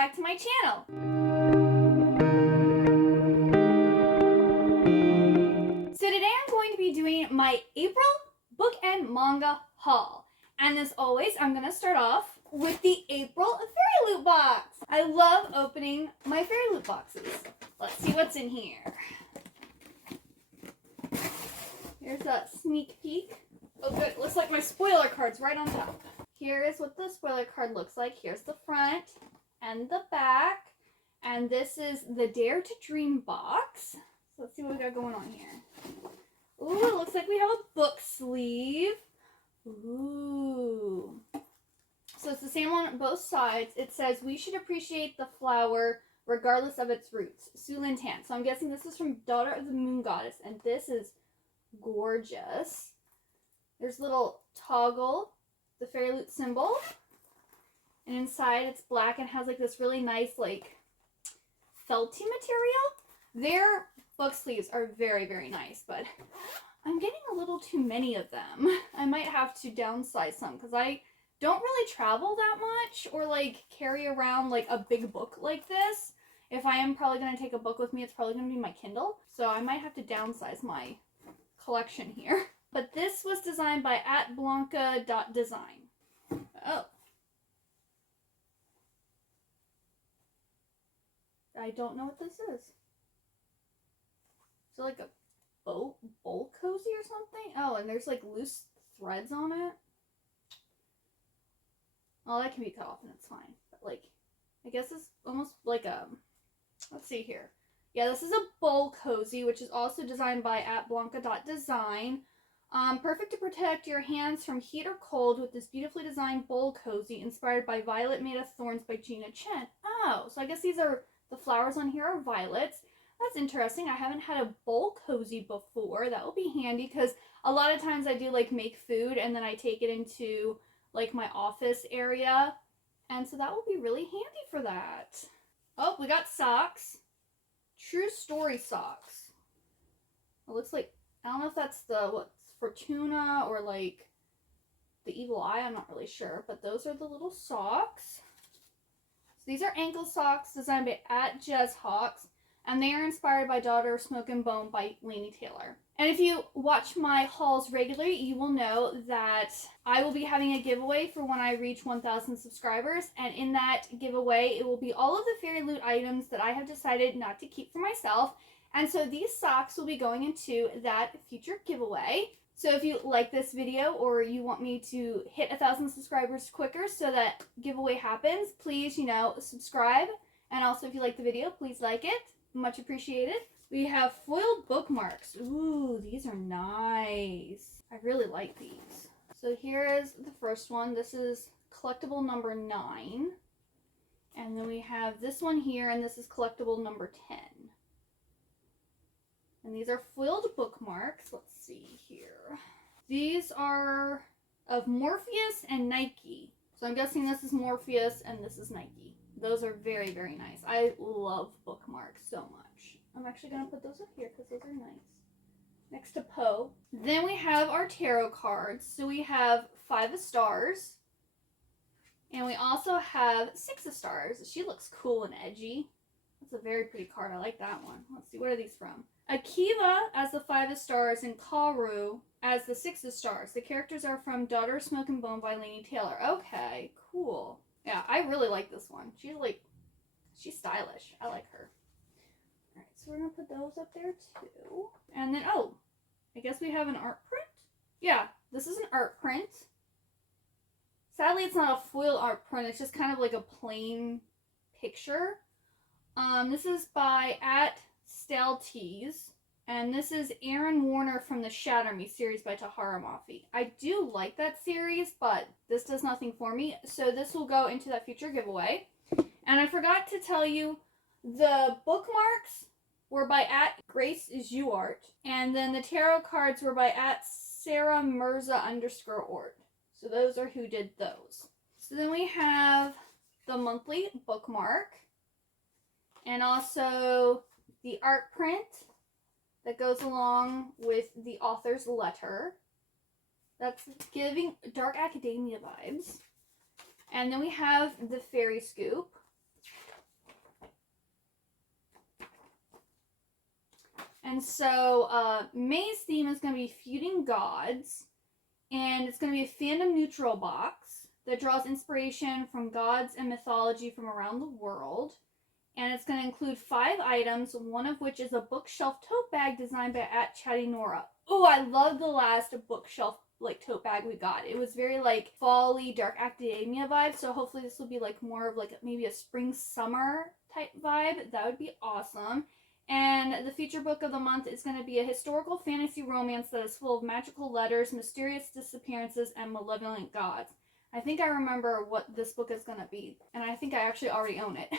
back to my channel. So today I'm going to be doing my April book and manga haul. And as always, I'm going to start off with the April FairyLoot Box. I love opening my FairyLoot boxes. Let's see what's in here. Here's a sneak peek. Oh good, looks like my spoiler card's right on top. Here is what the spoiler card looks like. Here's the front and the back. And this is the Dare to Dream box. So let's see what we got going on here. Ooh, it looks like we have a book sleeve. Ooh. So it's the same on both sides. It says, we should appreciate the flower regardless of its roots. Sulin Tan. So I'm guessing this is from Daughter of the Moon Goddess. And this is gorgeous. There's a little toggle, the FairyLoot symbol. And inside it's black and has like this really nice like felty material. Their book sleeves are very, very nice, but I'm getting a little too many of them. I might have to downsize some because I don't really travel that much or like carry around like a big book like this. If I am probably going to take a book with me, it's probably going to be my Kindle. So I might have to downsize my collection here. But this was designed by @blanca.design. Oh. I don't know what this is. So like a bowl cozy or something? Oh, and there's like loose threads on it. Oh, that can be cut off and it's fine. But like, I guess it's almost like a, let's see here. Yeah, this is a bowl cozy, which is also designed by @blanca.design. Perfect to protect your hands from heat or cold with this beautifully designed bowl cozy inspired by Violet Made of Thorns by Gina Chen. Oh, so I guess these are, the flowers on here are violets. That's interesting. I haven't had a bowl cozy before. That will be handy because a lot of times I do like make food and then I take it into like my office area. And so that will be really handy for that. Oh, we got socks. True Story socks. It looks like, I don't know if that's the, what's Fortuna or like the Evil Eye. I'm not really sure. But those are the little socks. So these are ankle socks designed by @JezHawks. And they are inspired by Daughter of Smoke and Bone by Laini Taylor. And if you watch my hauls regularly, you will know that I will be having a giveaway for when I reach 1,000 subscribers. And in that giveaway, it will be all of the FairyLoot items that I have decided not to keep for myself. And so these socks will be going into that future giveaway. So if you like this video or you want me to hit 1,000 subscribers quicker so that giveaway happens, please, subscribe. And also if you like the video, please like it. Much appreciated. We have foiled bookmarks. Ooh, these are nice. I really like these. So here is the first one. This is collectible number 9. And then we have this one here, and this is collectible number 10. And these are foiled bookmarks. Let's see here. These are of Morpheus and Nike. So I'm guessing this is Morpheus and this is Nike. Those are very, very nice. I love bookmarks so much. I'm actually going to put those up here because those are nice. Next to Poe. Then we have our tarot cards. So we have 5 of Stars. And we also have 6 of Stars. She looks cool and edgy. That's a very pretty card. I like that one. Let's see, what are these from? Akiva as the 5 of Stars and Karu as the 6 of Stars. The characters are from Daughter of Smoke and Bone by Laini Taylor. Okay, cool. Yeah, I really like this one. She's stylish. I like her. Alright, so we're going to put those up there too. And then, oh, I guess we have an art print? Yeah, this is an art print. Sadly, it's not a foil art print. It's just kind of like a plain picture. This is by @StaleTees. And this is Aaron Warner from the Shatter Me series by Tahara Mafi. I do like that series, but this does nothing for me. So this will go into that future giveaway. And I forgot to tell you, the bookmarks were by @GraceZuart. And then the tarot cards were by @SarahMirza_ort. So those are who did those. So then we have the monthly bookmark. And also the art print that goes along with the author's letter. That's giving dark academia vibes. And then we have the Fairy Scoop. And so May's theme is going to be feuding gods, and it's going to be a fandom neutral box that draws inspiration from gods and mythology from around the world. And it's going to include 5 items, one of which is a bookshelf tote bag designed by @ChattyNora. Oh, I love the last bookshelf like tote bag we got. It was very like fall-y, dark academia vibe, so hopefully this will be like more of like maybe a spring summer type vibe. That would be awesome. And the feature book of the month is going to be a historical fantasy romance that is full of magical letters, mysterious disappearances, and malevolent gods. I think I remember what this book is going to be, and I think I actually already own it.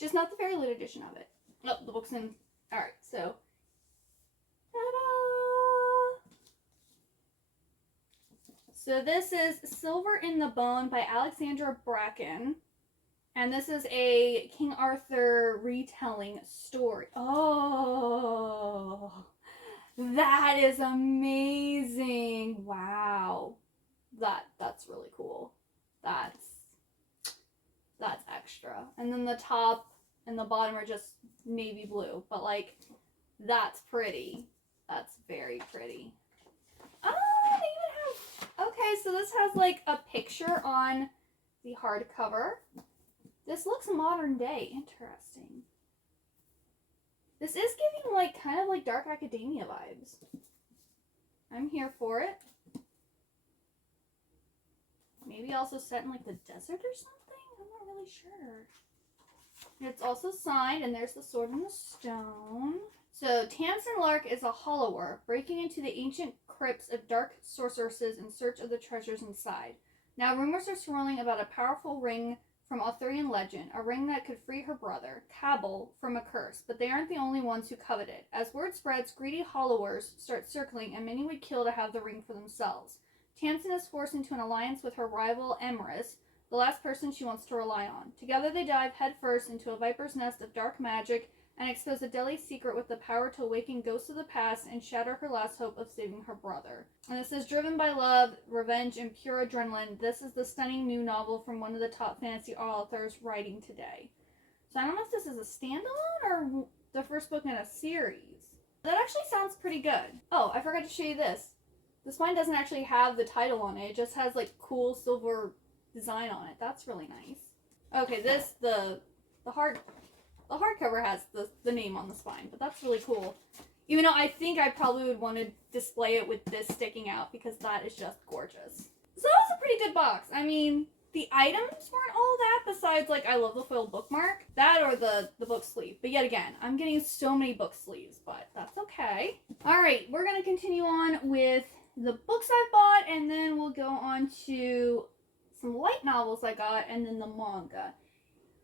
Just not the FairyLoot edition of it. Oh, the book's in. Alright, so. Ta-da! So this is Silver in the Bone by Alexandra Bracken. And this is a King Arthur retelling story. Oh, that is amazing. Wow. That's really cool. That's extra. And then the top and the bottom are just navy blue. But like, that's pretty. That's very pretty. Oh, they even have... Okay, so this has like a picture on the hardcover. This looks modern day. Interesting. This is giving like kind of like dark academia vibes. I'm here for it. Maybe also set in like the desert or something? I'm not really sure. It's also signed, and there's the sword and the stone. So Tamsin Lark is a hollower, breaking into the ancient crypts of dark sorceresses in search of the treasures inside. Now rumors are swirling about a powerful ring from Arthurian legend, a ring that could free her brother, Cabal, from a curse, but they aren't the only ones who covet it. As word spreads, greedy hollowers start circling, and many would kill to have the ring for themselves. Tamsin is forced into an alliance with her rival, Emerus, the last person she wants to rely on. Together they dive headfirst into a viper's nest of dark magic and expose a deadly secret with the power to awaken ghosts of the past and shatter her last hope of saving her brother. And it says, driven by love, revenge, and pure adrenaline, this is the stunning new novel from one of the top fantasy authors writing today. So I don't know if this is a standalone or the first book in a series. That actually sounds pretty good. Oh, I forgot to show you this. This one doesn't actually have the title on it. It just has like cool silver design on it. That's really nice. Okay, this, the hardcover has the name on the spine, but that's really cool. Even though I think I probably would want to display it with this sticking out because that is just gorgeous. So that was a pretty good box. I mean, the items weren't all that besides, like, I love the foil bookmark. That or the book sleeve. But yet again, I'm getting so many book sleeves, but that's okay. Alright, we're going to continue on with the books I bought, and then we'll go on to some light novels I got, and then the manga.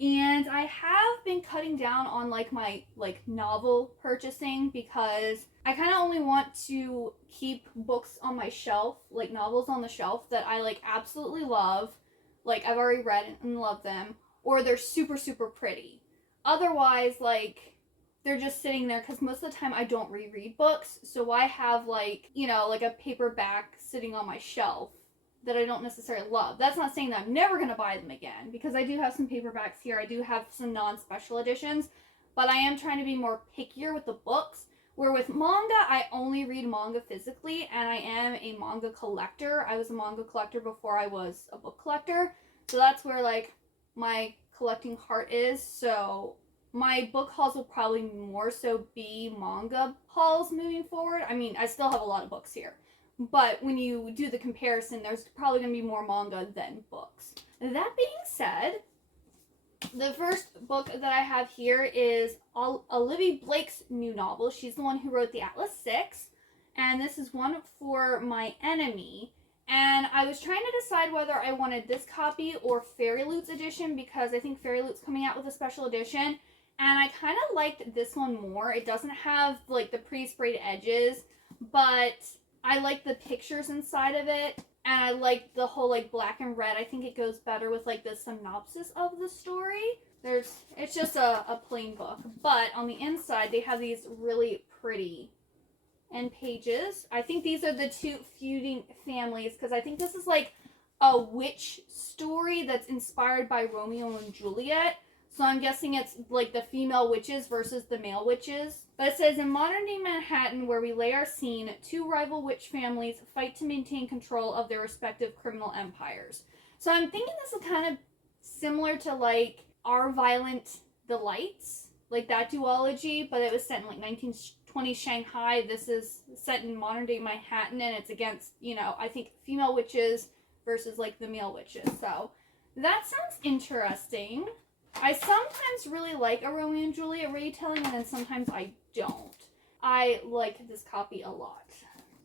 And I have been cutting down on like my novel purchasing because I kind of only want to keep books on my shelf, like novels on the shelf that I like absolutely love, like I've already read and love them, or they're super super pretty. Otherwise, like they're just sitting there because most of the time I don't reread books, so why have like, you know, like a paperback sitting on my shelf that I don't necessarily love. That's not saying that I'm never going to buy them again, because I do have some paperbacks here. I do have some non-special editions, but I am trying to be more pickier with the books, where with manga, I only read manga physically, and I am a manga collector. I was a manga collector before I was a book collector, so that's where, like, my collecting heart is. So my book hauls will probably more so be manga hauls moving forward. I mean, I still have a lot of books here, but when you do the comparison, there's probably going to be more manga than books. That being said, the first book that I have here is Olivia Blake's new novel. She's the one who wrote the Atlas 6, and this is One for My Enemy. And I was trying to decide whether I wanted this copy or FairyLoot's edition, because I think FairyLoot's coming out with a special edition, and I kind of liked this one more. It doesn't have, like, the pre-sprayed edges, but I like the pictures inside of it, and I like the whole, like, black and red. I think it goes better with, like, the synopsis of the story. It's just a plain book, but on the inside, they have these really pretty end pages. I think these are the two feuding families, because I think this is, like, a witch story that's inspired by Romeo and Juliet. So I'm guessing it's like the female witches versus the male witches. But it says, in modern-day Manhattan, where we lay our scene, two rival witch families fight to maintain control of their respective criminal empires. So I'm thinking this is kind of similar to like Our Violent Delights, like that duology, but it was set in like 1920 Shanghai. This is set in modern-day Manhattan, and it's against, you know, I think female witches versus like the male witches. So that sounds interesting. I sometimes really like a Romeo and Juliet retelling, and then sometimes I don't. I like this copy a lot.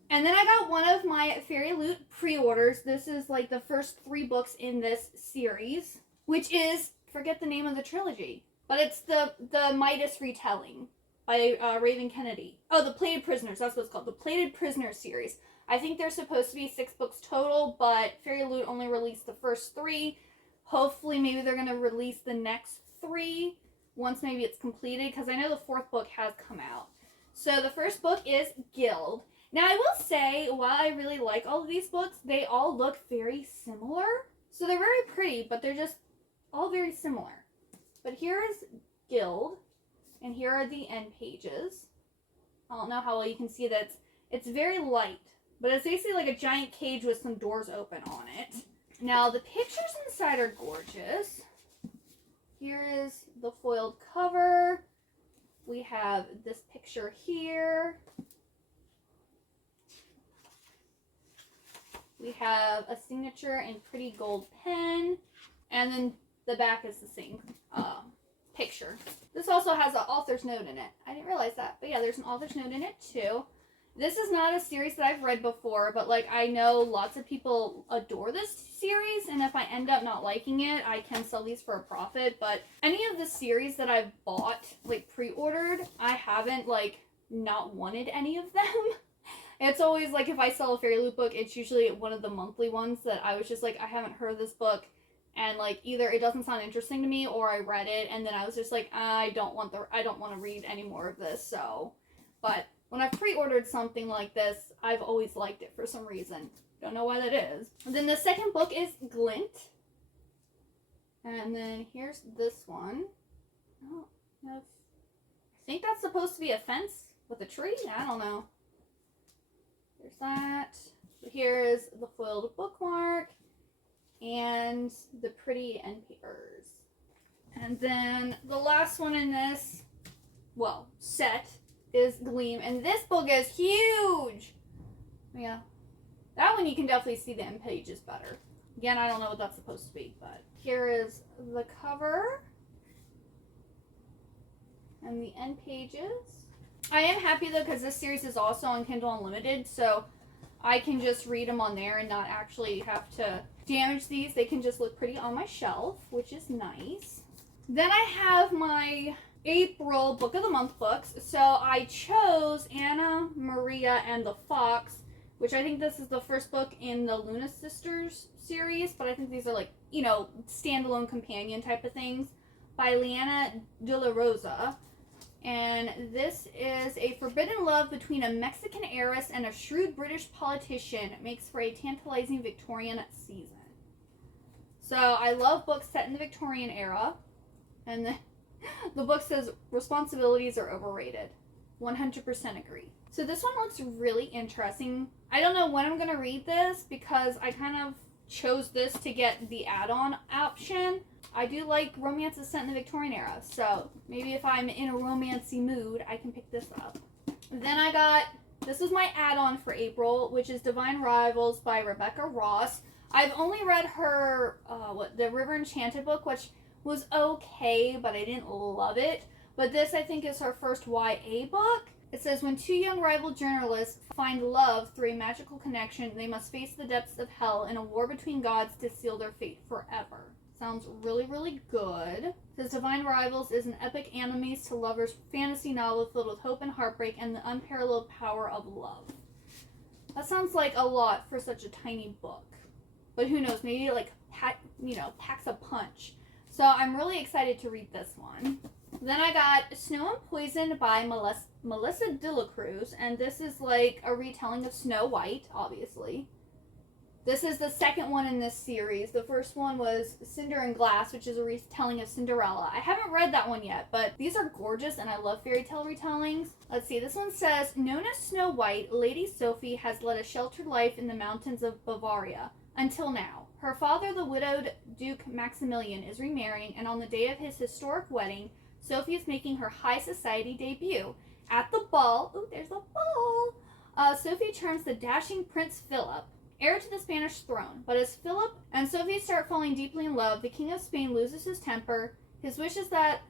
And then I got one of my FairyLoot pre-orders. This is like the first 3 books in this series, which is, forget the name of the trilogy, but it's the Midas retelling by Raven Kennedy. Oh, The Plated Prisoners, that's what it's called. The Plated Prisoners series. I think there's supposed to be 6 books total, but FairyLoot only released the first 3. Hopefully, maybe they're going to release the next 3 once maybe it's completed, because I know the 4th book has come out. So the first book is Guild. Now, I will say, while I really like all of these books, they all look very similar. So they're very pretty, but they're just all very similar. But here is Guild, and here are the end pages. I don't know how well you can see that. It's very light, but it's basically like a giant cage with some doors open on it. Now, the pictures inside are gorgeous. Here is the foiled cover. We have this picture here. We have a signature in pretty gold pen. And then the back is the same picture. This also has an author's note in it. I didn't realize that. But yeah, there's an author's note in it too. This is not a series that I've read before, but like I know lots of people adore this series, and if I end up not liking it, I can sell these for a profit. But any of the series that I've bought, like pre-ordered, I haven't like not wanted any of them. It's always like if I sell a FairyLoot book, it's usually one of the monthly ones that I was just like, I haven't heard of this book, and like either it doesn't sound interesting to me, or I read it and then I was just like, I don't want to read any more of this. So, but when I've pre-ordered something like this, I've always liked it for some reason. Don't know why that is. And then the second book is Glint. And then here's this one. Oh, I think that's supposed to be a fence with a tree? I don't know. There's that. Here is the foiled bookmark and the pretty end papers. And then the last one in this, well, set is Gleam, and this book is huge. Yeah, that one you can definitely see the end pages better. Again, I don't know what that's supposed to be, but here is the cover and the end pages. I am happy though, because this series is also on Kindle Unlimited, so I can just read them on there and not actually have to damage these. They can just look pretty on my shelf, which is nice. Then I have my April Book of the Month books. So I chose Anna, Maria, and the Fox, which I think this is the first book in the Luna Sisters series, but I think these are like, you know, standalone companion type of things, by Liana de la Rosa. And this is a forbidden love between a Mexican heiress and a shrewd British politician. It makes for a tantalizing Victorian season. So I love books set in the Victorian era. And the book says responsibilities are overrated. 100% agree. So this one looks really interesting. I don't know when I'm going to read this because I kind of chose this to get the add-on option. I do like romances set in the Victorian era, so maybe if I'm in a romancy mood, I can pick this up. Then I got, this is my add-on for April, which is Divine Rivals by Rebecca Ross. I've only read her, the River Enchanted book, which was okay, but I didn't love it. But this, I think, is her first YA book. It says, when two young rival journalists find love through a magical connection, they must face the depths of hell in a war between gods to seal their fate forever. Sounds really, really good. It says, Divine Rivals is an epic enemies to lovers fantasy novel filled with hope and heartbreak and the unparalleled power of love. That sounds like a lot for such a tiny book. But who knows, maybe it packs a punch. So I'm really excited to read this one. Then I got Snow and Poison by Melissa De La Cruz, and this is like a retelling of Snow White, obviously. This is the second one in this series. The first one was Cinder and Glass, which is a retelling of Cinderella. I haven't read that one yet, but these are gorgeous and I love fairy tale retellings. Let's see, this one says, known as Snow White, Lady Sophie has led a sheltered life in the mountains of Bavaria. Until now. Her father, the widowed Duke Maximilian, is remarrying, and on the day of his historic wedding, Sophie is making her high society debut. At the ball, ooh, there's a ball, Sophie charms the dashing Prince Philip, heir to the Spanish throne. But as Philip and Sophie start falling deeply in love, the King of Spain loses his temper. His wish is that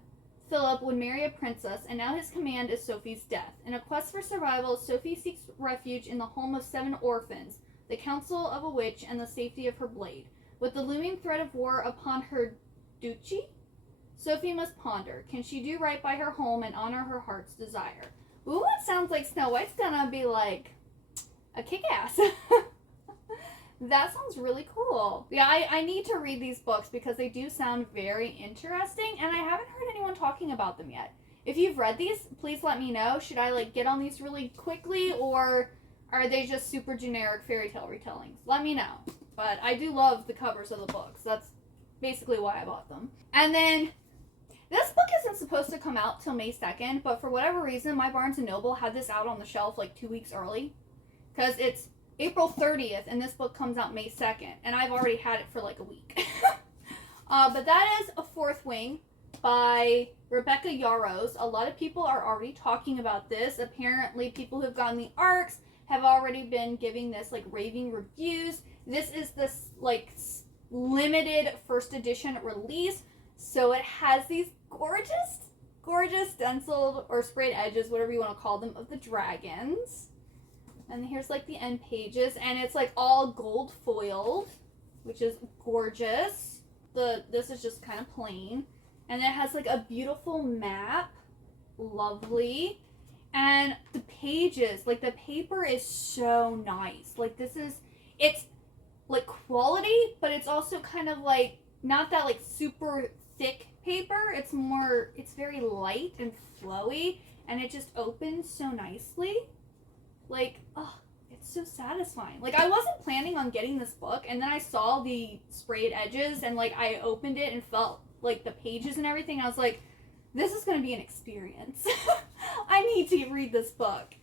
Philip would marry a princess, and now his command is Sophie's death. In a quest for survival, Sophie seeks refuge in the home of 7 orphans, the counsel of a witch, and the safety of her blade. With the looming threat of war upon her duchy, Sophie must ponder. Can she do right by her home and honor her heart's desire? Ooh, it sounds like Snow White's gonna be like a kick-ass. That sounds really cool. Yeah, I need to read these books because they do sound very interesting, and I haven't heard anyone talking about them yet. If you've read these, please let me know. Should I like get on these really quickly, or are they just super generic fairy tale retellings? Let me know. But I do love the covers of the books. That's basically why I bought them. And then, this book isn't supposed to come out till May 2nd, but for whatever reason, my Barnes & Noble had this out on the shelf like 2 weeks early. Because it's April 30th, and this book comes out May 2nd. And I've already had it for like a week. But that is A Fourth Wing by Rebecca Yarros. A lot of people are already talking about this. Apparently, people who've gotten the ARCs have already been giving this like raving reviews. This is this like limited first edition release, so it has these gorgeous stenciled or sprayed edges, whatever you want to call them, of the dragons. And here's like the end pages, and it's like all gold foiled, which is gorgeous. This is just kind of plain, and it has like a beautiful map, lovely. And the pages, like the paper is so nice. Like it's like quality, but it's also kind of like not that like super thick paper. It's very light and flowy, and it just opens so nicely. Like, oh, it's so satisfying. Like, I wasn't planning on getting this book, and then I saw the sprayed edges, and like I opened it and felt like the pages and everything. I was like, this is going to be an experience. I need to read this book.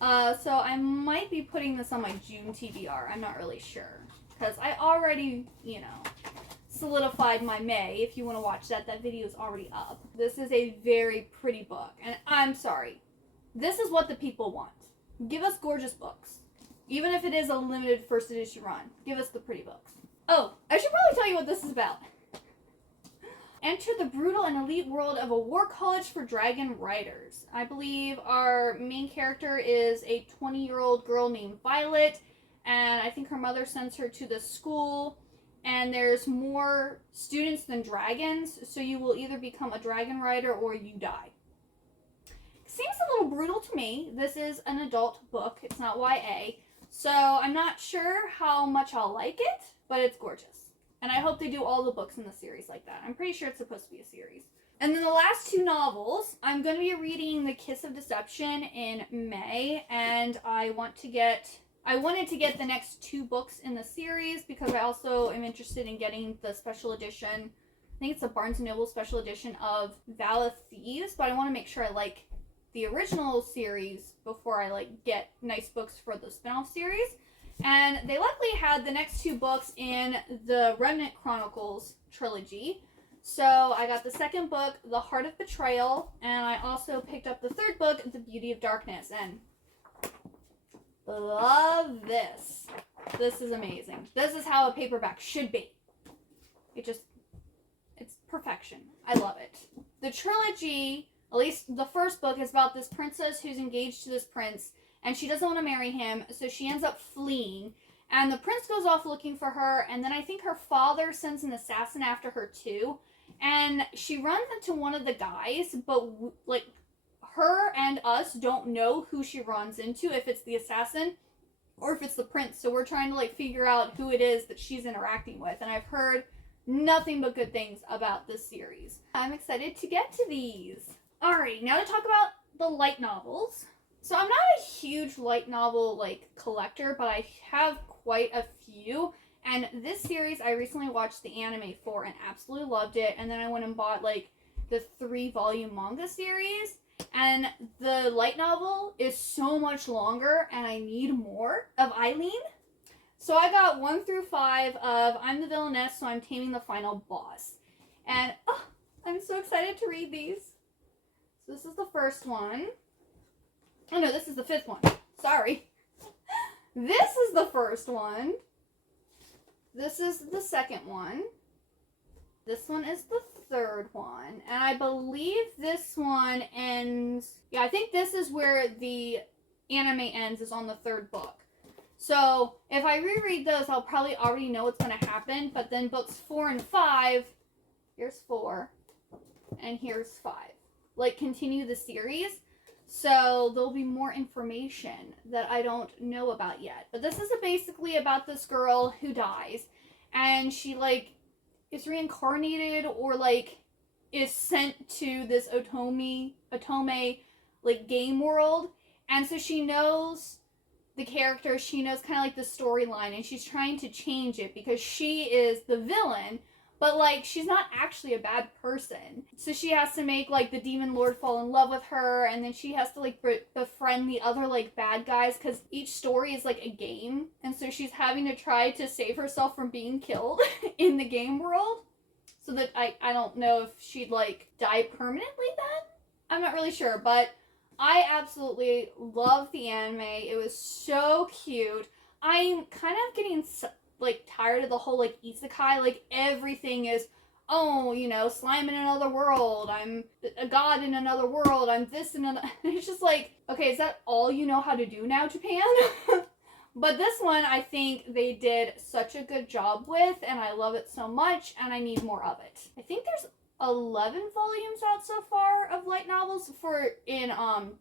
So I might be putting this on my June TBR. I'm not really sure. Because I already, solidified my May. If you want to watch that, that video is already up. This is a very pretty book. And I'm sorry. This is what the people want. Give us gorgeous books. Even if it is a limited first edition run. Give us the pretty books. Oh, I should probably tell you what this is about. Enter the brutal and elite world of a war college for dragon riders. I believe our main character is a 20-year-old girl named Violet, and I think her mother sends her to the school, and there's more students than dragons, so you will either become a dragon rider or you die. Seems a little brutal to me. This is an adult book. It's not YA, so I'm not sure how much I'll like it, but it's gorgeous. And I hope they do all the books in the series like that. I'm pretty sure it's supposed to be a series. And then the last 2 novels, I'm going to be reading The Kiss of Deception in May. And I wanted to get the next 2 books in the series because I also am interested in getting the special edition. I think it's a Barnes & Noble special edition of Val of Thieves. But I want to make sure I like the original series before I get nice books for the spin-off series. And they luckily had the next 2 books in the Remnant Chronicles trilogy. So I got the second book, The Heart of Betrayal, and I also picked up the third book, The Beauty of Darkness, and love this. This is amazing. This is how a paperback should be. It's perfection. I love it. The trilogy, at least the first book, is about this princess who's engaged to this prince, and she doesn't want to marry him, so she ends up fleeing. And the prince goes off looking for her, and then I think her father sends an assassin after her too. And she runs into one of the guys, but her and us don't know who she runs into, if it's the assassin or if it's the prince. So we're trying to figure out who it is that she's interacting with. And I've heard nothing but good things about this series. I'm excited to get to these. Alright, now to talk about the light novels. So I'm not a huge light novel collector, but I have quite a few. And this series I recently watched the anime for and absolutely loved it. And then I went and bought like the 3-volume manga series. And the light novel is so much longer and I need more of Eileen. So I got 1 through 5 of I'm the villainess, so I'm taming the final boss. And I'm so excited to read these. So this is the first one. Oh no, this is the 5th one. Sorry. This is the first one. This is the second one. This one is the third one. And I believe this one ends... Yeah, I think this is where the anime ends, is on the 3rd book. So if I reread those, I'll probably already know what's going to happen. But then books 4 and 5, here's 4, and here's 5. Like, continue the series. So there'll be more information that I don't know about yet. But this is basically about this girl who dies. And she, like, is reincarnated or, like, is sent to this Otome, like, game world. And so she knows the character. She knows kind of, like, the storyline. And she's trying to change it because she is the villain. But, like, she's not actually a bad person. So she has to make, like, the demon lord fall in love with her. And then she has to, like, befriend the other, like, bad guys. Because each story is, like, a game. And so she's having to try to save herself from being killed in the game world. So that I don't know if she'd, like, die permanently then? I'm not really sure. But I absolutely love the anime. It was so cute. I'm kind of getting... like, tired of the whole, like, isekai. Like, everything is, oh, you know, slime in another world. I'm a god in another world. I'm this and another. It's just like, okay, is that all you know how to do now, Japan? But this one, I think they did such a good job with, and I love it so much, and I need more of it. I think there's 11 volumes out so far of light novels in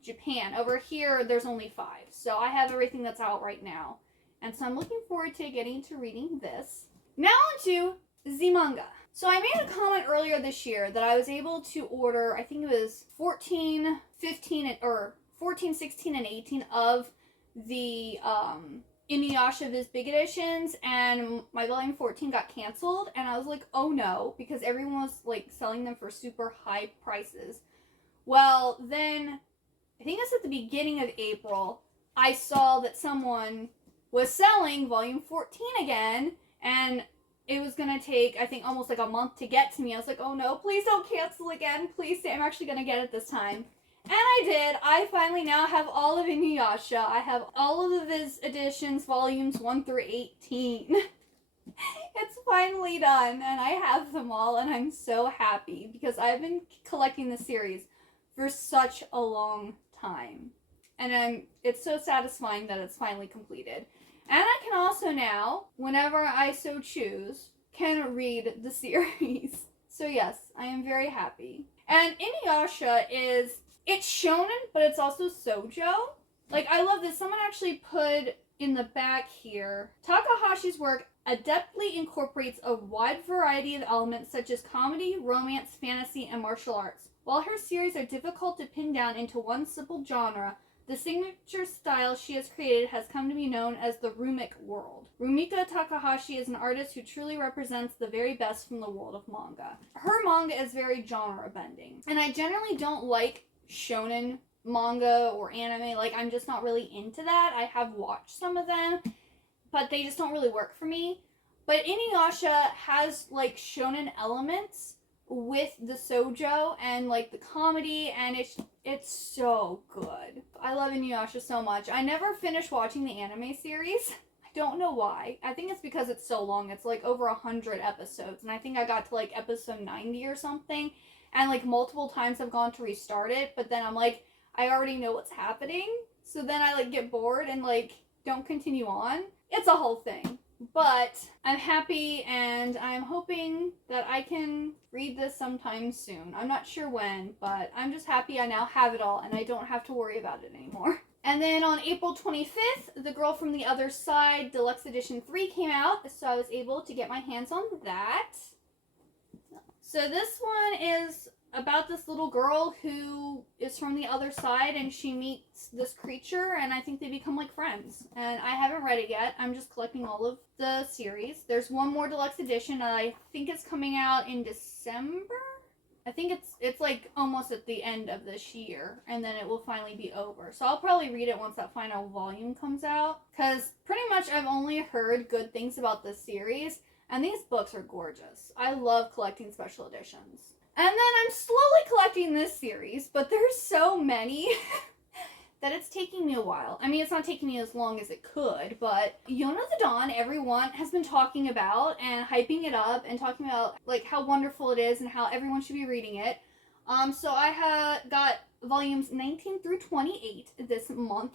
Japan. Over here, there's only 5. So I have everything that's out right now. And so I'm looking forward to getting to reading this. Now on to the manga. So I made a comment earlier this year that I was able to order, I think it was 14, 15, or 14, 16, and 18 of the Inuyasha Viz Big Editions, and my volume 14 got canceled, and I was like, oh no, because everyone was like selling them for super high prices. Well, then, I think it's at the beginning of April, I saw that someone was selling volume 14 again, and it was gonna take, I think, almost like a month to get to me. I was like, oh no, please don't cancel again. Please say I'm actually gonna get it this time. And I did. I finally now have all of Inuyasha. I have all of the Viz editions, volumes 1 through 18. It's finally done, and I have them all, and I'm so happy, because I've been collecting the series for such a long time. And it's so satisfying that it's finally completed. And I can also now, whenever I so choose, can read the series. So yes, I am very happy. And Inuyasha it's shonen, but it's also shoujo. Like, I love this. Someone actually put in the back here, Takahashi's work adeptly incorporates a wide variety of elements such as comedy, romance, fantasy, and martial arts. While her series are difficult to pin down into one simple genre, the signature style she has created has come to be known as the Rumik world. Rumika Takahashi is an artist who truly represents the very best from the world of manga. Her manga is very genre bending, and I generally don't like shonen manga or anime. Like, I'm just not really into that. I have watched some of them, but they just don't really work for me. But Inuyasha has, like, shonen elements with the shoujo and, like, the comedy, and it's so good. I love Inuyasha so much. I never finished watching the anime series. I don't know why. I think it's because it's so long. It's, like, over 100 episodes, and I think I got to, like, episode 90 or something, and, like, multiple times I've gone to restart it, but then I'm like, I already know what's happening, so then I, like, get bored and, like, don't continue on. It's a whole thing. But I'm happy, and I'm hoping that I can read this sometime soon. I'm not sure when, but I'm just happy I now have it all, and I don't have to worry about it anymore. And then on April 25th, The Girl from the Other Side Deluxe Edition 3 came out, so I was able to get my hands on that. So this one is about this little girl who is from the other side, and she meets this creature, and I think they become like friends. And I haven't read it yet. I'm just collecting all of the series. There's one more deluxe edition. I think it's coming out in December. I think it's like almost at the end of this year, and then it will finally be over. So I'll probably read it once that final volume comes out, because pretty much I've only heard good things about this series, and these books are gorgeous. I love collecting special editions. And then I'm slowly collecting this series, but there's so many that it's taking me a while. I mean, it's not taking me as long as it could, but Yona the Dawn, everyone has been talking about and hyping it up and talking about like how wonderful it is and how everyone should be reading it. So I got volumes 19 through 28 this month.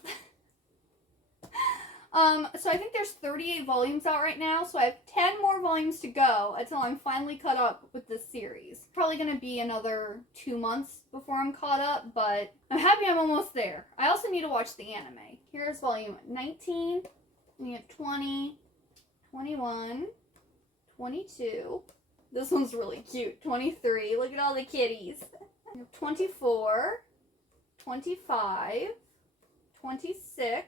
So I think there's 38 volumes out right now, so I have 10 more volumes to go until I'm finally caught up with this series. Probably gonna be another 2 months before I'm caught up, but I'm happy I'm almost there. I also need to watch the anime. Here's volume 19, and you have 20, 21, 22. This one's really cute. 23, look at all the kitties. You have 24, 25, 26,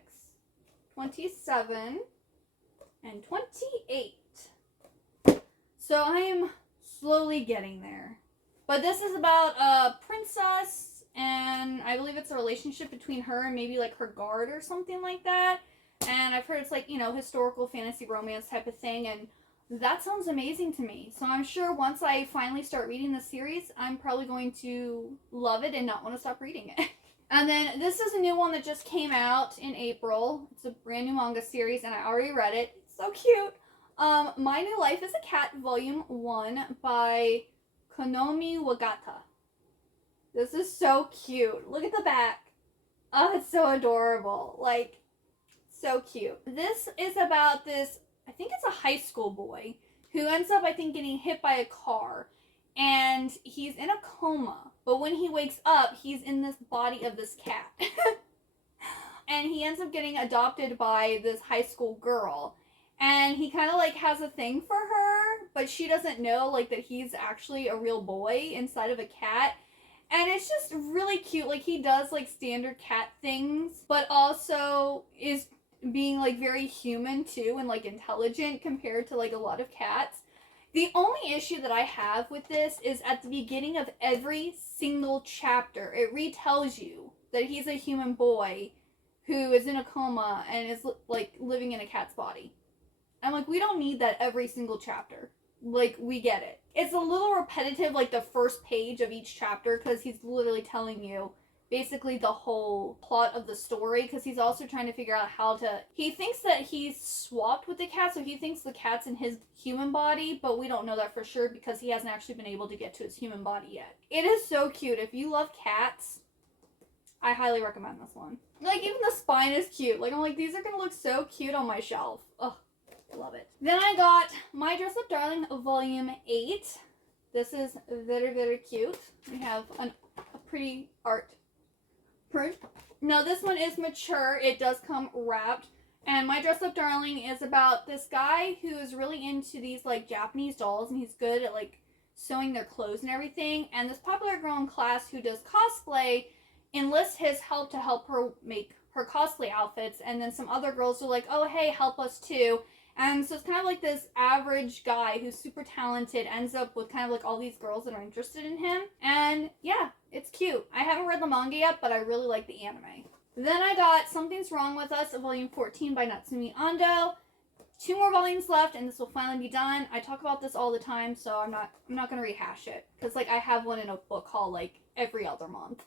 27, and 28. So I am slowly getting there. But this is about a princess, and I believe it's a relationship between her and maybe like her guard or something like that. And I've heard it's like, you know, historical fantasy romance type of thing, and that sounds amazing to me. So I'm sure once I finally start reading the series, I'm probably going to love it and not want to stop reading it. And then this is a new one that just came out in April. It's a brand new manga series, and I already read it. It's so cute. My New Life as a Cat, Volume 1 by Konomi Wagata. This is so cute. Look at the back. Oh, it's so adorable. Like, so cute. This is about this, I think it's a high school boy, who ends up, I think, getting hit by a car. And he's in a coma. But when he wakes up, he's in this body of this cat. And he ends up getting adopted by this high school girl. And he kind of like has a thing for her, but she doesn't know like that he's actually a real boy inside of a cat. And it's just really cute. Like, he does like standard cat things, but also is being like very human too, and like intelligent compared to like a lot of cats. The only issue that I have with this is at the beginning of every single chapter, it retells you that he's a human boy who is in a coma and is like living in a cat's body. I'm like, we don't need that every single chapter. Like, we get it. It's a little repetitive, like the first page of each chapter, because he's literally telling you basically the whole plot of the story, because he's also trying to figure out how to... He thinks that he's swapped with the cat, so he thinks the cat's in his human body, but we don't know that for sure because he hasn't actually been able to get to his human body yet. It is so cute. If you love cats, I highly recommend this one. Like, even the spine is cute. Like, I'm like, these are gonna look so cute on my shelf. Ugh, I love it. Then I got My DressUp Darling Volume 8. This is very, very cute. We have a pretty art print. No, this one is mature. It does come wrapped. And My DressUp Darling is about this guy who is really into these like Japanese dolls, and he's good at like sewing their clothes and everything. And this popular girl in class who does cosplay enlists his help to help her make her cosplay outfits. And then some other girls are like, oh, hey, help us too. And so it's kind of like this average guy who's super talented ends up with kind of like all these girls that are interested in him. And yeah, it's cute. I haven't read the manga yet, but I really like the anime. Then I got Something's Wrong With Us, Volume 14 by Natsumi Ando. 2 more volumes left, and this will finally be done. I talk about this all the time, so I'm not gonna rehash it, because like I have one in a book haul like every other month.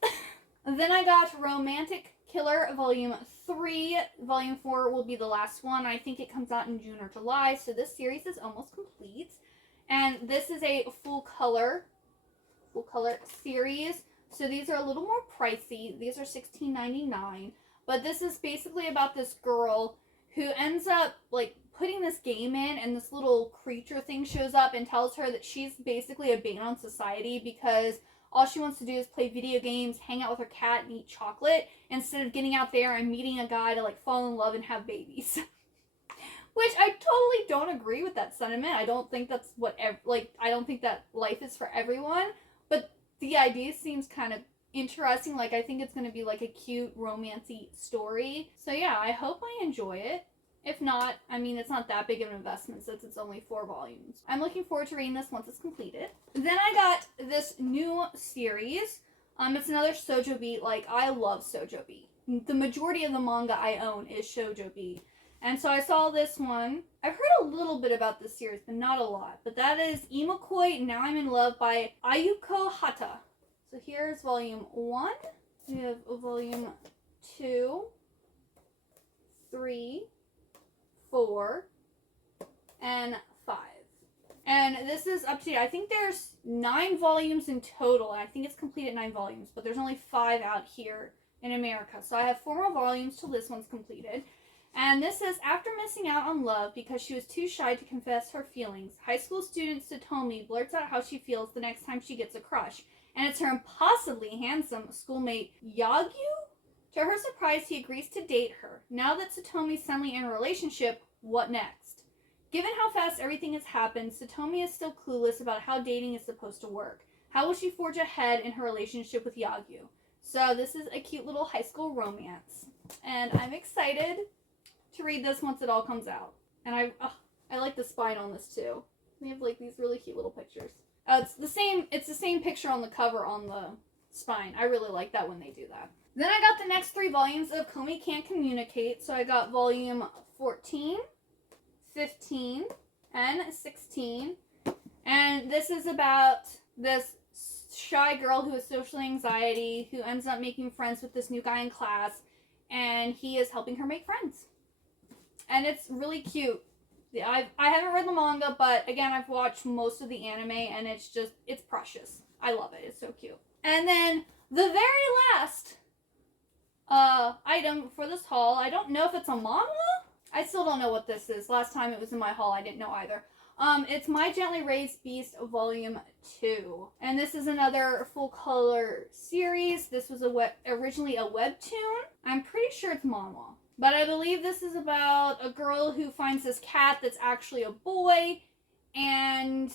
Then I got Romantic Killer Volume 3. Volume 4 will be the last one. I think it comes out in June or July, so this series is almost complete. And this is a full color series. So these are a little more pricey. These are $16.99. But this is basically about this girl who ends up like putting this game in, and this little creature thing shows up and tells her that she's basically a bane on society because all she wants to do is play video games, hang out with her cat, and eat chocolate instead of getting out there and meeting a guy to like fall in love and have babies. Which I totally don't agree with that sentiment. I don't think that's I don't think that life is for everyone. But the idea seems kind of interesting. Like, I think it's going to be like a cute, romancy story. So yeah, I hope I enjoy it. If not, I mean, it's not that big of an investment since it's only 4 volumes. I'm looking forward to reading this once it's completed. Then I got this new series. It's another shoujo beat. Like, I love shoujo beat. The majority of the manga I own is shoujo beat. And so I saw this one. I've heard a little bit about this series, but not a lot. But that is Imokoi Now I'm in Love by Ayuko Hata. So here's volume 1. We have volume 2, 3, 4, and 5. And this is up to date. I think there's 9 volumes in total, and I think it's complete at 9 volumes, but there's only 5 out here in America. So I have 4 more volumes till this one's completed. And this says, after missing out on love because she was too shy to confess her feelings, high school student Satomi blurts out how she feels the next time she gets a crush. And it's her impossibly handsome schoolmate Yagyu? To her surprise, he agrees to date her. Now that Satomi's suddenly in a relationship, what next? Given how fast everything has happened, Satomi is still clueless about how dating is supposed to work. How will she forge ahead in her relationship with Yagyu? So this is a cute little high school romance. And I'm excited to read this once it all comes out. And I like the spine on this too. They have like these really cute little pictures. It's the same picture on the cover on the spine. I really like that when they do that. Then I got the next 3 volumes of Komi Cant Communicate. So I got volume 14, 15, and 16. And this is about this shy girl who has social anxiety, who ends up making friends with this new guy in class, and he is helping her make friends. And it's really cute. I haven't read the manga, but again, I've watched most of the anime, and it's precious. I love it. It's so cute. And then the very last item for this haul, I don't know if it's a manga. I still don't know what this is. Last time it was in my haul, I didn't know either. It's My Gently Raised Beast Volume 2. And this is another full color series. This was originally a webtoon. I'm pretty sure it's manhwa. But I believe this is about a girl who finds this cat that's actually a boy, and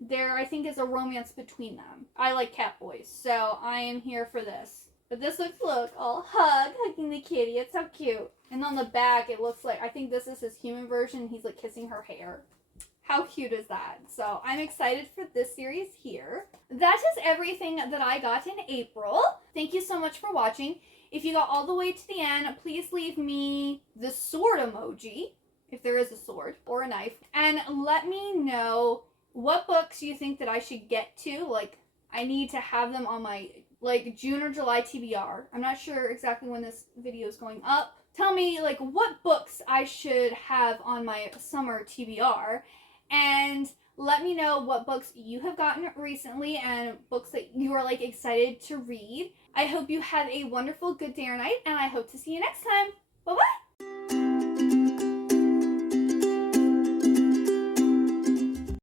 there, I think, is a romance between them. I like cat boys, so I am here for this. But this looks, look, all hugging the kitty. It's so cute. And on the back, it looks like, I think this is his human version. He's like kissing her hair. How cute is that? So I'm excited for this series here. That is everything that I got in April. Thank you so much for watching. If you got all the way to the end, please leave me the sword emoji, if there is a sword, or a knife, and let me know what books you think that I should get to. Like, I need to have them on my, like, June or July TBR. I'm not sure exactly when this video is going up. Tell me, like, what books I should have on my summer TBR, and let me know what books you have gotten recently and books that you are, like, excited to read. I hope you have a wonderful good day or night, and I hope to see you next time.